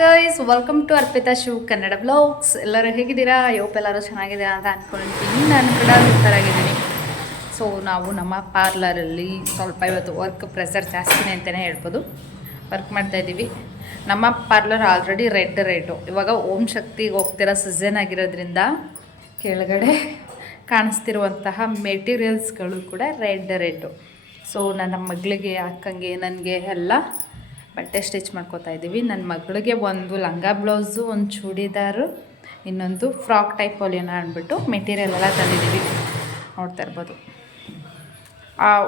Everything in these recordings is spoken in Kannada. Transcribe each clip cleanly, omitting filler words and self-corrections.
Guys welcome to Arpita Shiv Kannada blogs. ಎಲ್ಲರೂ ಹೇಗಿದ್ದೀರಾ? ಎಲ್ಲರೂ ಚೆನ್ನಾಗಿದ್ದೀರಾ ಅಂತ ಅಂದ್ಕೊಂಡಿದ್ದೀನಿ. ನಾನು ಕೂಡ ಸೂಪರಾಗಿದ್ದೀನಿ. ಸೊ ನಾವು ನಮ್ಮ ಪಾರ್ಲರಲ್ಲಿ ಸ್ವಲ್ಪ ಇವತ್ತು ವರ್ಕ್ ಪ್ರೆಷರ್ ಜಾಸ್ತಿನೇ ಅಂತಲೇ ಹೇಳ್ಬೋದು. ವರ್ಕ್ ಮಾಡ್ತಾಯಿದ್ದೀವಿ. ನಮ್ಮ ಪಾರ್ಲರ್ ಆಲ್ರೆಡಿ ರೆಡ್ ರೇಟು. ಇವಾಗ ಓಂ ಶಕ್ತಿಗೆ ಹೋಗ್ತಿರೋ ಸೀಸನ್ ಆಗಿರೋದ್ರಿಂದ ಕೆಳಗಡೆ ಕಾಣಿಸ್ತಿರುವಂತಹ ಮೆಟೀರಿಯಲ್ಸ್ಗಳು ಕೂಡ ರೆಡ್ ರೇಟು. ಸೊ ನನ್ನ ಮಗಳಿಗೆ ಅಕ್ಕಂಗೆ ನನಗೆ ಎಲ್ಲ ಬಟ್ಟೆ ಸ್ಟಿಚ್ ಮಾಡ್ಕೋತಾ ಇದ್ದೀವಿ. ನನ್ನ ಮಗಳಿಗೆ ಒಂದು ಲಂಗ ಬ್ಲೌಸು, ಒಂದು ಚೂಡಿದಾರು, ಇನ್ನೊಂದು ಫ್ರಾಕ್ ಟೈಪ್ ಹೊಲಿಯೋಣ ಅಂದ್ಬಿಟ್ಟು ಮೆಟೀರಿಯಲ್ ಎಲ್ಲ ತಂದಿದ್ದೀವಿ. ನೋಡ್ತಾ ಇರ್ಬೋದು.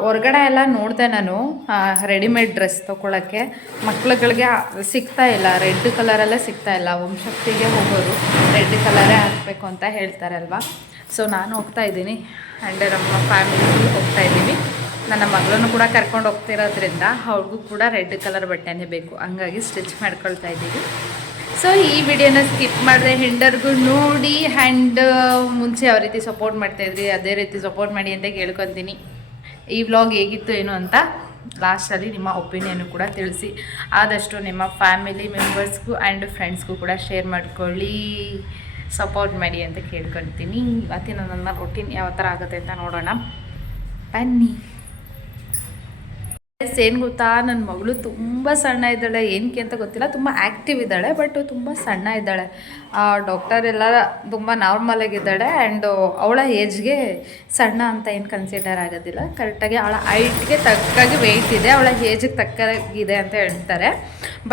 ಹೊರಗಡೆ ಎಲ್ಲ ನೋಡಿದೆ ನಾನು ರೆಡಿಮೇಡ್ ಡ್ರೆಸ್ ತೊಗೊಳಕ್ಕೆ. ಮಕ್ಳುಗಳಿಗೆ ಸಿಗ್ತಾ ಇಲ್ಲ, ರೆಡ್ ಕಲರಲ್ಲೇ ಸಿಗ್ತಾ ಇಲ್ಲ. ವಂಶಕ್ತಿಗೆ ಹೋಗೋರು ರೆಡ್ ಕಲರೇ ಹಾಕಬೇಕು ಅಂತ ಹೇಳ್ತಾರಲ್ವ. ಸೊ ನಾನು ಹೋಗ್ತಾ ಇದ್ದೀನಿ ಆ್ಯಂಡ್ ನಮ್ಮ ಫ್ಯಾಮಿಲಿ ಹೋಗ್ತಾ ಇದ್ದೀವಿ. ನನ್ನ ಮಗಳನ್ನು ಕೂಡ ಕರ್ಕೊಂಡು ಹೋಗ್ತಿರೋದ್ರಿಂದ ಅವ್ರಿಗೂ ಕೂಡ ರೆಡ್ ಕಲರ್ ಬಟ್ಟೆನೇ ಬೇಕು. ಹಂಗಾಗಿ ಸ್ಟಿಚ್ ಮಾಡ್ಕೊಳ್ತಾ ಇದ್ದೀವಿ. ಸೊ ಈ ವಿಡಿಯೋನ ಸ್ಕಿಪ್ ಮಾಡಿದೆ ಹೆಂಡರ್ಗೂ ನೋಡಿ. ಆ್ಯಂಡ್ ಮುಂಚೆ ಯಾವ ರೀತಿ ಸಪೋರ್ಟ್ ಮಾಡ್ತಾಯಿದ್ರಿ ಅದೇ ರೀತಿ ಸಪೋರ್ಟ್ ಮಾಡಿ ಅಂತ ಕೇಳ್ಕೊತೀನಿ. ಈ ವ್ಲಾಗ್ ಹೇಗಿತ್ತು ಏನು ಅಂತ ಲಾಸ್ಟಲ್ಲಿ ನಿಮ್ಮ ಒಪಿನಿಯನ್ನು ಕೂಡ ತಿಳಿಸಿ. ಆದಷ್ಟು ನಿಮ್ಮ ಫ್ಯಾಮಿಲಿ ಮೆಂಬರ್ಸ್ಗೂ ಆ್ಯಂಡ್ ಫ್ರೆಂಡ್ಸ್ಗೂ ಕೂಡ ಶೇರ್ ಮಾಡ್ಕೊಳ್ಳಿ, ಸಪೋರ್ಟ್ ಮಾಡಿ ಅಂತ ಕೇಳ್ಕೊತೀನಿ. ಇವತ್ತಿನ ನನ್ನ ರೊಟೀನ್ ಯಾವ ಥರ ಆಗುತ್ತೆ ಅಂತ ನೋಡೋಣ ಬನ್ನಿ. ಏನು ಗೊತ್ತಾ, ನನ್ನ ಮಗಳು ತುಂಬ ಸಣ್ಣ ಇದ್ದಾಳೆ. ಏನಕ್ಕೆ ಅಂತ ಗೊತ್ತಿಲ್ಲ, ತುಂಬ ಆ್ಯಕ್ಟಿವ್ ಇದ್ದಾಳೆ, ಬಟ್ ತುಂಬ ಸಣ್ಣ ಇದ್ದಾಳೆ. ಡಾಕ್ಟರ್ ಎಲ್ಲ ತುಂಬ ನಾರ್ಮಲಾಗಿದ್ದಾಳೆ. ಆ್ಯಂಡ್ ಅವಳ ಏಜ್ಗೆ ಸಣ್ಣ ಅಂತ ಏನು ಕನ್ಸಿಡರ್ ಆಗೋದಿಲ್ಲ. ಕರೆಕ್ಟಾಗಿ ಅವಳ ಹೈಟ್ಗೆ ತಕ್ಕಾಗಿ ವೆಯ್ಟ್ ಇದೆ, ಅವಳ ಏಜಿಗೆ ತಕ್ಕಾಗಿದೆ ಅಂತ ಹೇಳ್ತಾರೆ.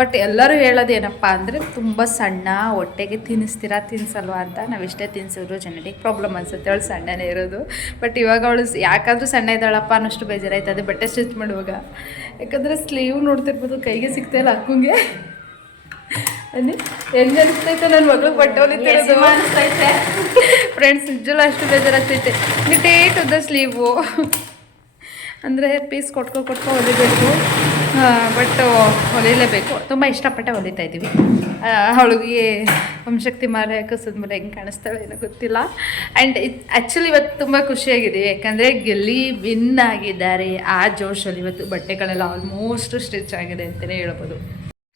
ಬಟ್ ಎಲ್ಲರೂ ಹೇಳೋದು ಏನಪ್ಪ ಅಂದರೆ ತುಂಬ ಸಣ್ಣ, ಹೊಟ್ಟೆಗೆ ತಿನ್ನಿಸಲ್ವ ಅಂತ. ನಾವಿಷ್ಟೇ ತಿನ್ಸಿದ್ರು ಜೆನೆಟಿಕ್ ಪ್ರಾಬ್ಲಮ್ ಅನಿಸುತ್ತೆ, ಅವಳು ಸಣ್ಣನೇ ಇರೋದು. ಬಟ್ ಇವಾಗ ಅವಳು ಯಾಕಾದರೂ ಸಣ್ಣ ಇದ್ದಾಳಪ್ಪ ಅನ್ನೋಷ್ಟು ಬೇಜಾರಾಯ್ತದೆ ಬಟ್ಟೆ ಸ್ಟಿಚ್ ಮಾಡುವಾಗ. ಯಾಕಂದರೆ ಸ್ಲೀವ್ ನೋಡ್ತಿರ್ಬೋದು, ಕೈಗೆ ಸಿಗ್ತಾಯಿಲ್ಲ ಅಕ್ಕಂಗೆ. ಅನ್ನಿ ಹೆಂಗೆ ಅನಿಸ್ತೈತೆ ನನ್ನ ಮಗಳು ಬಟ್ಟೆ ಹೊಲಿತಿರೋದು ಅನಿಸ್ತೈತೆ ಫ್ರೆಂಡ್ಸ್. ನಿಜಲ್ಲ ಅಷ್ಟು ಬೇಜಾರಾಗ್ತೈತೆ. ನಿಟೇಟುದ್ದ ಸ್ಲೀವು ಅಂದರೆ ಪೀಸ್ ಕೊಟ್ಕೊ ಹೊಲಿಬೇಕು, ಬಟ್ ಹೊಲಿಲೇಬೇಕು. ತುಂಬ ಇಷ್ಟಪಟ್ಟೆ ಹೊಲಿತಾ ಇದ್ದೀವಿ. ಅವಳಿಗೆ ವಂಶಕ್ತಿ ಮಾಲೆ ಕಸದ ಹೆಂಗೆ ಕಾಣಿಸ್ತಾಳೆ ಏನೋ ಗೊತ್ತಿಲ್ಲ. ಆ್ಯಂಡ್ ಆ್ಯಕ್ಚುಲಿ ಇವತ್ತು ತುಂಬ ಖುಷಿಯಾಗಿದೆ, ಯಾಕಂದರೆ ಗೆಲ್ಲಿ ವಿನ್ ಆಗಿದ್ದಾರೆ. ಆ ಜೋಶಲ್ಲಿ ಇವತ್ತು ಬಟ್ಟೆಗಳೆಲ್ಲ ಆಲ್ಮೋಸ್ಟ್ ಸ್ಟಿಚ್ ಆಗಿದೆ ಅಂತಲೇ ಹೇಳ್ಬೋದು.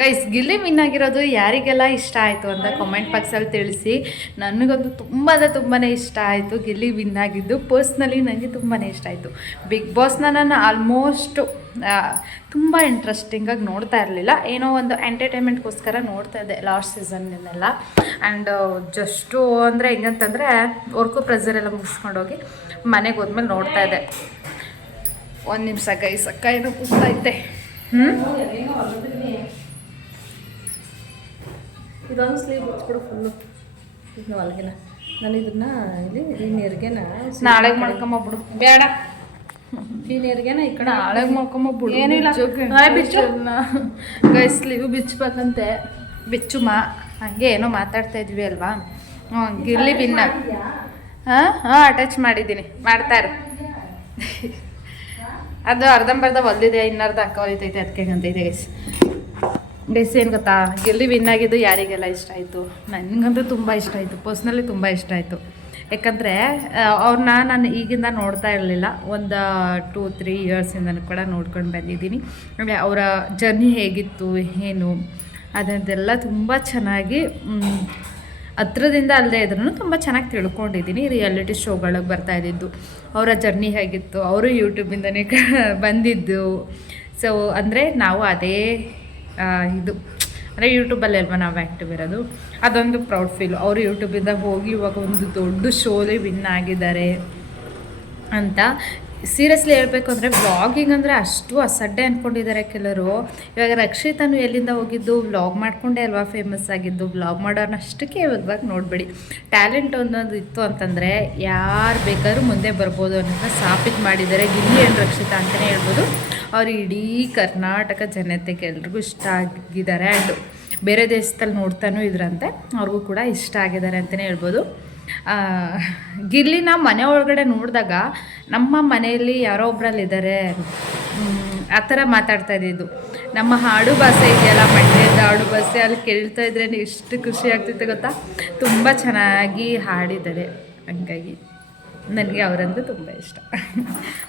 ಗೈಸ್, ಗಿಲ್ಲಿ ವಿನ್ ಆಗಿರೋದು ಯಾರಿಗೆಲ್ಲ ಇಷ್ಟ ಆಯಿತು ಅಂತ ಕಾಮೆಂಟ್ ಬಾಕ್ಸಲ್ಲಿ ತಿಳಿಸಿ. ನನಗಂತೂ ತುಂಬಾ ಇಷ್ಟ ಆಯಿತು ಗಿಲ್ಲಿ ವಿನ್ ಆಗಿದ್ದು. ಪರ್ಸ್ನಲಿ ನನಗೆ ತುಂಬಾ ಇಷ್ಟ ಆಯಿತು. ಬಿಗ್ ಬಾಸ್ನ ನಾನು ಆಲ್ಮೋಸ್ಟ್ ತುಂಬ ಇಂಟ್ರೆಸ್ಟಿಂಗಾಗಿ ನೋಡ್ತಾ ಇರಲಿಲ್ಲ, ಏನೋ ಒಂದು ಎಂಟರ್ಟೈನ್ಮೆಂಟ್ಗೋಸ್ಕರ ನೋಡ್ತಾ ಇದ್ದೆ ಲಾಸ್ಟ್ ಸೀಸನ್ನೆಲ್ಲ. ಆ್ಯಂಡ್ ಜಸ್ಟು ಅಂದರೆ ಹೆಂಗಂತಂದರೆ ವರ್ಕು ಪ್ರೆಸರ್ ಎಲ್ಲ ಮುಗಿಸ್ಕೊಂಡೋಗಿ ಮನೆಗೆ ಹೋದ್ಮೇಲೆ ನೋಡ್ತಾ ಇದ್ದೆ. ಒಂದು ನಿಮಿಷ ಗೈಸ್, ಅಕ್ಕ ಏನೋ ಕೂಗ್ತೈತೆ. ಇದೊಂದು ಸ್ಲೀವ್ ಹೊಚ್ಕೊಡು ಫುಲ್ಲು. ಈಗ ಹೊಲಗಿನ ನಾನು ಇದನ್ನು ಇಲ್ಲಿ ಈ ನೀರಿಗೆನ ನಾಳೆಗೆ ಮಾಡ್ಕೊಂಬಿಡು. ಬೇಡ, ಈ ನೀರಿಗೆನ ಈ ಕಡೆ ನಾಳೆಗೆ ಮಾಡ್ಕೊಂಬಿಡು. ಏನಿಲ್ಲ ಬಿಚ್ಚು ಗೈ, ಸ್ಲೀವ್ ಬಿಚ್ಚಬೇಕಂತೆ. ಬಿಚ್ಚುಮ ಹಾಗೆ ಏನೋ ಮಾತಾಡ್ತಾ ಇದ್ವಿ ಅಲ್ವಾ. ಗಿರ್ಲಿ ಬಿನ್ನ ಅಟ್ಯಾಚ್ ಮಾಡಿದ್ದೀನಿ, ಮಾಡ್ತಾಯಿರು. ಅದು ಅರ್ಧಂಬರ್ಧ ಹೊಲ್ದಿದೆ, ಇನ್ನರ್ಧ ಅಕ್ಕ ಹೊಲಿತೈತೆ, ಅದಕ್ಕೆ ಅಂತೈತೆ ಗೈಸ್. ಏನು ಗೊತ್ತಾ, ಗೆಲ್ಲಿ ವಿನ್ ಆಗಿದ್ದು ಯಾರಿಗೆಲ್ಲ ಇಷ್ಟ ಆಯಿತು? ನನಗಂತೂ ತುಂಬ ಇಷ್ಟ ಆಯಿತು, ಪರ್ಸ್ನಲಿ ತುಂಬ ಇಷ್ಟ ಆಯಿತು. ಯಾಕಂದರೆ ಅವ್ರನ್ನ ನಾನು ಈಗಿಂದ ನೋಡ್ತಾ ಇರಲಿಲ್ಲ, ಒಂದು 2-3 ಇಯರ್ಸಿಂದನೂ ಕೂಡ ನೋಡ್ಕೊಂಡು ಬಂದಿದ್ದೀನಿ. ಅಂದರೆ ಅವರ ಜರ್ನಿ ಹೇಗಿತ್ತು ಏನು ಅದನ್ನೆಲ್ಲ ತುಂಬ ಚೆನ್ನಾಗಿ ಹತ್ರದಿಂದ ಅಲ್ಲದೆ ಇದ್ರೂ ತುಂಬ ಚೆನ್ನಾಗಿ ತಿಳ್ಕೊಂಡಿದ್ದೀನಿ. ರಿಯಾಲಿಟಿ ಶೋಗಳಿಗೆ ಬರ್ತಾಯಿದ್ದು ಅವರ ಜರ್ನಿ ಹೇಗಿತ್ತು, ಅವರು ಯೂಟ್ಯೂಬಿಂದನೇ ಬಂದಿದ್ದು. ಸೊ ಅಂದರೆ ನಾವು ಅದೇ ಇದು ಅಂದರೆ ಯೂಟ್ಯೂಬಲ್ಲಿ ಅಲ್ವಾ ನಾವು ಆ್ಯಕ್ಟಿವ್ ಇರೋದು, ಅದೊಂದು ಪ್ರೌಡ್ ಫೀಲು. ಅವರು ಯೂಟ್ಯೂಬಿಂದ ಹೋಗಿ ಇವಾಗ ಒಂದು ದೊಡ್ಡ ಶೋಲಿ ವಿನ್ ಆಗಿದ್ದಾರೆ ಅಂತ. ಸೀರಿಯಸ್ಲಿ ಹೇಳಬೇಕು ಅಂದರೆ ವ್ಲಾಗಿಂಗ್ ಅಂದರೆ ಅಷ್ಟು ಅಸಡ್ಡೆ ಅಂದ್ಕೊಂಡಿದ್ದಾರೆ ಕೆಲವರು. ಇವಾಗ ರಕ್ಷಿತನು ಎಲ್ಲಿಂದ ಹೋಗಿದ್ದು ವ್ಲಾಗ್ ಮಾಡಿಕೊಂಡೇ ಅಲ್ವಾ ಫೇಮಸ್ ಆಗಿದ್ದು. ವ್ಲಾಗ್ ಮಾಡೋರನ್ನ ಅಷ್ಟಕ್ಕೆ ಇವಾಗ ನೋಡಬೇಡಿ. ಟ್ಯಾಲೆಂಟ್ ಒಂದೊಂದು ಇತ್ತು ಅಂತಂದರೆ ಯಾರು ಬೇಕಾದ್ರೂ ಮುಂದೆ ಬರ್ಬೋದು ಅನ್ನೋದನ್ನ ಸಾಬೀತು ಮಾಡಿದ್ದಾರೆ ಗಿಲ್ಲಿ ಆ್ಯಂಡ್ ರಕ್ಷಿತಾ ಅಂತಲೇ ಹೇಳ್ಬೋದು. ಅವರು ಇಡೀ ಕರ್ನಾಟಕ ಜನತೆಗೆ ಎಲ್ರಿಗೂ ಇಷ್ಟ ಆಗಿದ್ದಾರೆ. ಆ್ಯಂಡ್ ಬೇರೆ ದೇಶದಲ್ಲಿ ನೋಡ್ತಾನೂ ಇದ್ರಂತೆ, ಅವ್ರಿಗೂ ಕೂಡ ಇಷ್ಟ ಆಗಿದ್ದಾರೆ ಅಂತಲೇ ಹೇಳ್ಬೋದು. ಗಿಲ್ಲಿನ ಮನೆ ಒಳಗಡೆ ನೋಡಿದಾಗ ನಮ್ಮ ಮನೆಯಲ್ಲಿ ಯಾರೋ ಒಬ್ಬರಲ್ಲಿದ್ದಾರೆ ಆ ಥರ ಮಾತಾಡ್ತಾ ಇದ್ದಿದ್ದು. ನಮ್ಮ ಹಾಡು ಭಾಷೆ ಇದೆಯಲ್ಲ, ಮಂಡ್ಯದ ಹಾಡು ಭಾಷೆ, ಅಲ್ಲಿ ಕೇಳ್ತಾ ಇದ್ರೇ ಎಷ್ಟು ಖುಷಿ ಆಗ್ತಿತ್ತು ಗೊತ್ತಾ. ತುಂಬ ಚೆನ್ನಾಗಿ ಹಾಡಿದ್ದಾರೆ. ಹಂಗಾಗಿ ನನಗೆ ಅವರಂದ್ರೆ ತುಂಬ ಇಷ್ಟ.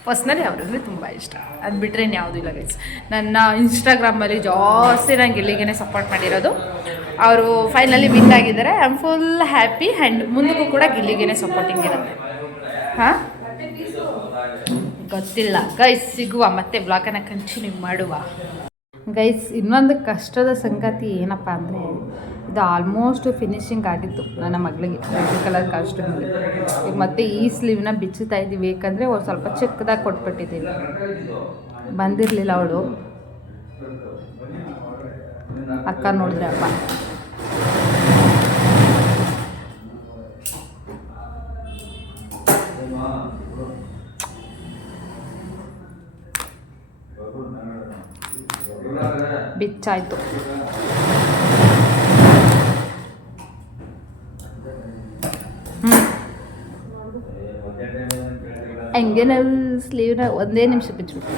ಪರ್ಸ್ನಲಿ ಅವರಂದ್ರೆ ತುಂಬ ಇಷ್ಟ. ಅದು ಬಿಟ್ಟರೆ ಯಾವುದೂ ಇಲ್ಲ ಗೈಸ್. ನನ್ನ ಇನ್ಸ್ಟಾಗ್ರಾಮಲ್ಲಿ ಜಾಸ್ತಿ ನಾನು ಗಿಲ್ಲಿಗೆ ಸಪೋರ್ಟ್ ಮಾಡಿರೋದು. ಅವರು ಫೈನಲಿ ವಿನ್ ಆಗಿದ್ದಾರೆ. I am full happy and ಮುಂದಕ್ಕೂ ಕೂಡ ಗಿಲ್ಲಿಗೇನೆ ಸಪೋರ್ಟಿಂಗ್ ಇರುತ್ತೆ. ಹಾಂ, ಗೊತ್ತಿಲ್ಲ ಗೈಸ್, ಸಿಗುವ ಮತ್ತೆ ಬ್ಲಾಗನ್ನು ಕಂಟಿನ್ಯೂ ಮಾಡುವ. ಗೈಸ್, ಇನ್ನೊಂದು ಕಷ್ಟದ ಸಂಗತಿ ಏನಪ್ಪ ಅಂದರೆ, ಇದು ಆಲ್ಮೋಸ್ಟ್ ಫಿನಿಶಿಂಗ್ ಆಗಿತ್ತು ನನ್ನ ಮಗಳಿಗೆ ರೆಡ್ ಕಲರ್ ಕಾಸ್ಟ್ಯೂಮ್ಗೆ. ಈಗ ಮತ್ತೆ ಈ ಸ್ಲೀವ್ನ ಬಿಚ್ಚುತ್ತಾ ಇದ್ದೀವಿ, ಏಕೆಂದರೆ ಒಂದು ಸ್ವಲ್ಪ ಚಿಕ್ಕದಾಗಿ ಕೊಟ್ಬಿಟ್ಟಿದ್ದೀವಿ. ಬಂದಿರಲಿಲ್ಲ ಅವಳು, ಅಕ್ಕ ನೋಡಿದ್ರೆ ಅಪ್ಪ. ಬಿಚ್ಚಾಯಿತು. ಹಂಗೆ ನಾವು ಸ್ಲೀವ್ನ ಒಂದೇ ನಿಮಿಷ ಬಿಚ್ಚಿಬಿಟ್ಟು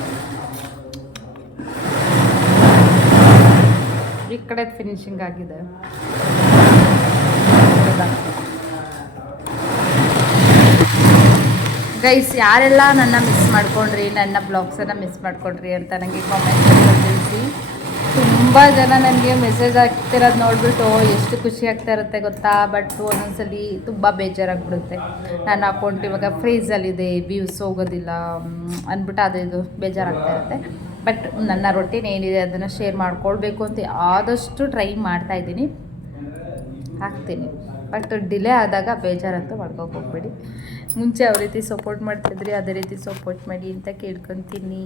ಈ ಕಡೆ ಫಿನಿಶಿಂಗ್ ಆಗಿದೆ. ಗೈಸ್, ಯಾರೆಲ್ಲ ನನ್ನ ಮಿಸ್ ಮಾಡ್ಕೊಂಡ್ರಿ, ನನ್ನ ಬ್ಲಾಗ್ಸನ್ನು ಮಿಸ್ ಮಾಡ್ಕೊಂಡ್ರಿ ಅಂತ ನನಗೆ ಕಾಮೆಂಟ್ಸಲ್ಲಿ ತಿಳಿಸಿ. ತುಂಬ ಜನ ನನಗೆ ಮೆಸೇಜ್ ಆಗ್ತಿರೋದು ನೋಡಿಬಿಟ್ಟು ಎಷ್ಟು ಖುಷಿ ಆಗ್ತಾ ಇರುತ್ತೆ ಗೊತ್ತಾ. ಬಟ್ ಒಂದೊಂದ್ಸಲಿ ತುಂಬ ಬೇಜಾರಾಗ್ಬಿಡುತ್ತೆ. ನನ್ನ ಅಕೌಂಟ್ ಇವಾಗ ಫ್ರೀಸಲ್ಲಿದೆ, ವ್ಯೂಸ್ ಹೋಗೋದಿಲ್ಲ ಅಂದ್ಬಿಟ್ಟು ಅದು ಇದು ಬೇಜಾರಾಗ್ತಾ ಇರುತ್ತೆ. ಬಟ್ ನನ್ನ ರೊಟೀನ್ ಏನಿದೆ ಅದನ್ನು ಶೇರ್ ಮಾಡ್ಕೊಳ್ಬೇಕು ಅಂತ ಆದಷ್ಟು ಟ್ರೈ ಮಾಡ್ತಾಯಿದ್ದೀನಿ, ಹಾಕ್ತೀನಿ. ಬಟ್ ಡಿಲೇ ಆದಾಗ ಬೇಜಾರಂತೂ ಮಾಡ್ಕೋಕೆ ಹೋಗ್ಬೇಡಿ. ಮುಂಚೆ ಯಾವ ರೀತಿ ಸಪೋರ್ಟ್ ಮಾಡ್ತಿದ್ರಿ ಅದೇ ರೀತಿ ಸಪೋರ್ಟ್ ಮಾಡಿ ಅಂತ ಕೇಳ್ಕೊತೀನಿ.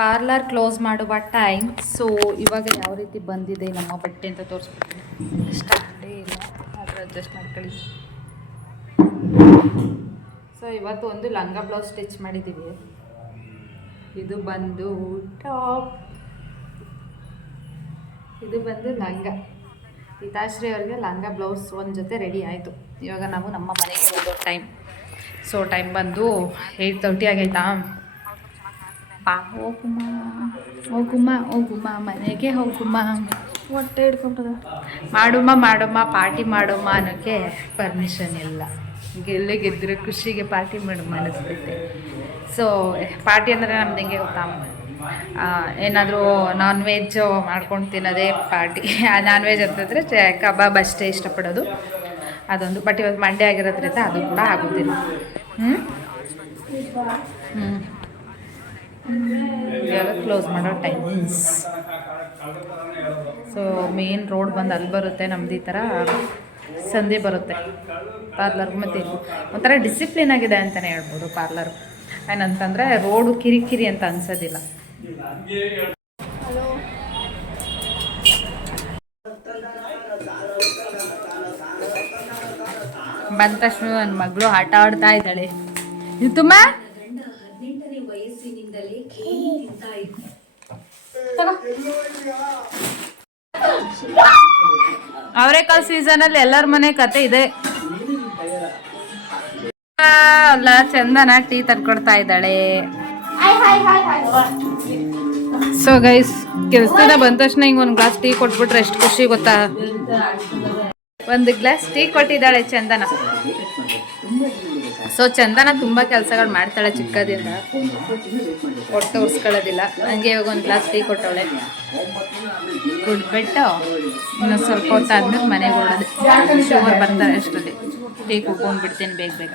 ಪಾರ್ಲರ್ ಕ್ಲೋಸ್ ಮಾಡುವ ಟೈಮ್. ಸೊ ಇವಾಗ ಯಾವ ರೀತಿ ಬಂದಿದೆ ನಮ್ಮ ಬಟ್ಟೆ ಅಂತ ತೋರಿಸ್ಬಿಡ್ತೀನಿ. ಸ್ಟಾರ್ಟೇ ಇಲ್ಲ, ಆದರೆ ಅಡ್ಜಸ್ಟ್ ಮಾಡ್ಕೊಳ್ಳಿ. ಸೊ ಇವತ್ತು ಒಂದು ಲಂಗ ಬ್ಲೌಸ್ ಸ್ಟಿಚ್ ಮಾಡಿದ್ದೀವಿ. ಇದು ಬಂದು ಟಾಪ್, ಇದು ಬಂದು ಲಂಗ. ಹಿತಾಶ್ರೀ ಅವ್ರಿಗೆ ಲಂಗ ಬ್ಲೌಸ್ ಒಂದು ಜೊತೆ ರೆಡಿ ಆಯಿತು. ಇವಾಗ ನಾವು ನಮ್ಮ ಮನೆಗೆ ಹೋಗೋ ಟೈಮ್. ಸೊ ಟೈಮ್ ಬಂದು 8:30 ಆಗೈತಾ. ಹೋಗುಮ್ಮ ಹೋಗುಮ್ಮ ಹೋಗುಮ್ಮ ಮನೆಗೆ ಹೋಗುಮ್ಮ, ಹೊಟ್ಟೆ ಹಿಡ್ಕೊಂಡ್ರ ಮಾಡುಮ್ಮ ಪಾರ್ಟಿ ಮಾಡುಮ್ಮ ಅನ್ನೋಕ್ಕೆ ಪರ್ಮಿಷನ್ ಇಲ್ಲ. ಗೆದ್ದರೆ ಖುಷಿಗೆ ಪಾರ್ಟಿ ಮಾಡುಮ್ಮ ಅನ್ನಿಸ್ತೈತೆ. ಸೊ ಪಾರ್ಟಿ ಅಂದರೆ ನಮ್ದು ಹೆಂಗೆ ಗೊತ್ತಾ, ಏನಾದರೂ ನಾನ್ ವೆಜ್ ಮಾಡ್ಕೊಂಡು ತಿನ್ನೋದೇ ಪಾರ್ಟಿ. ನಾನ್ ವೆಜ್ ಅಂತಂದರೆ ಕಬಾಬ್ ಅಷ್ಟೇ ಇಷ್ಟಪಡೋದು, ಅದೊಂದು. ಬಟ್ ಇವತ್ತು ಮಂಡೇ ಆಗಿರೋದ್ರಿಂದ ಅದು ಕೂಡ ಆಗೋದಿಲ್ಲ. ಇವಾಗ ಕ್ಲೋಸ್ ಮಾಡೋ ಟೈಮಿಂಗ್ಸ್. ಸೊ ಮೇನ್ ರೋಡ್ ಬಂದು ಅಲ್ಲಿ ಬರುತ್ತೆ, ನಮ್ದು ಈ ಥರ ಸಂಧಿ ಬರುತ್ತೆ ಪಾರ್ಲರ್. ಮತ್ತು ಒಂಥರ ಡಿಸಿಪ್ಲಿನ್ ಆಗಿದೆ ಅಂತಲೇ ಹೇಳ್ಬೋದು ಪಾರ್ಲರ್. ಏನಂತಂದರೆ ರೋಡು ಕಿರಿಕಿರಿ ಅಂತ ಅನ್ಸೋದಿಲ್ಲ. ಬಂದ ತಕ್ಷಣ ನನ್ನ ಮಗಳು ಆಟ ಆಡ್ತಾ ಇದ್ದಾಳೆ. ಇದು ತುಂಬ ಅವರೆಕಾಳು ಸೀಸನಲ್ಲಿ ಎಲ್ಲರ ಮನೆ ಕತೆ ಇದೆ ಅಲ್ಲ. ಚಂದನ ಟೀ ತಂದ್ಕೊಡ್ತಾ ಇದ್ದಾಳೆ. ಸೊ ಗೈಸ್, ಕೆಲಸದಿಂದ ಬಂದ ತಕ್ಷಣ ಹಿಂಗೆ ಒಂದು ಗ್ಲಾಸ್ ಟೀ ಕೊಟ್ಬಿಟ್ರೆ ಎಷ್ಟು ಖುಷಿ ಗೊತ್ತಾ. ಒಂದು ಗ್ಲಾಸ್ ಟೀ ಕೊಟ್ಟಿದ್ದಾಳೆ ಚಂದನ. ಸೊ ಚಂದನ ತುಂಬ ಕೆಲಸಗಳು ಮಾಡ್ತಾಳೆ ಚಿಕ್ಕದಿಂದ, ಹೊಟ್ಟೆ ಉರ್ಸ್ಕೊಳ್ಳೋದಿಲ್ಲ. ನನಗೆ ಇವಾಗ ಒಂದು ಗ್ಲಾಸ್ ಟೀ ಕೊಟ್ಟವಳೆ. ಕುಡ್ಬಿಟ್ಟು ಇನ್ನೊಂದು ಸ್ವಲ್ಪ ಹೊತ್ತು ಆದ್ಮೇಲೆ ಮನೆಗೆ ಹೊಡೋದು. ಶುಗರ್ ಬರ್ತಾರೆ ಅಷ್ಟೊತ್ತಿಗೆ ಟೀ ಕುಡ್ಕೊಂಡ್ಬಿಡ್ತೀನಿ ಬೇಗ ಬೇಗ.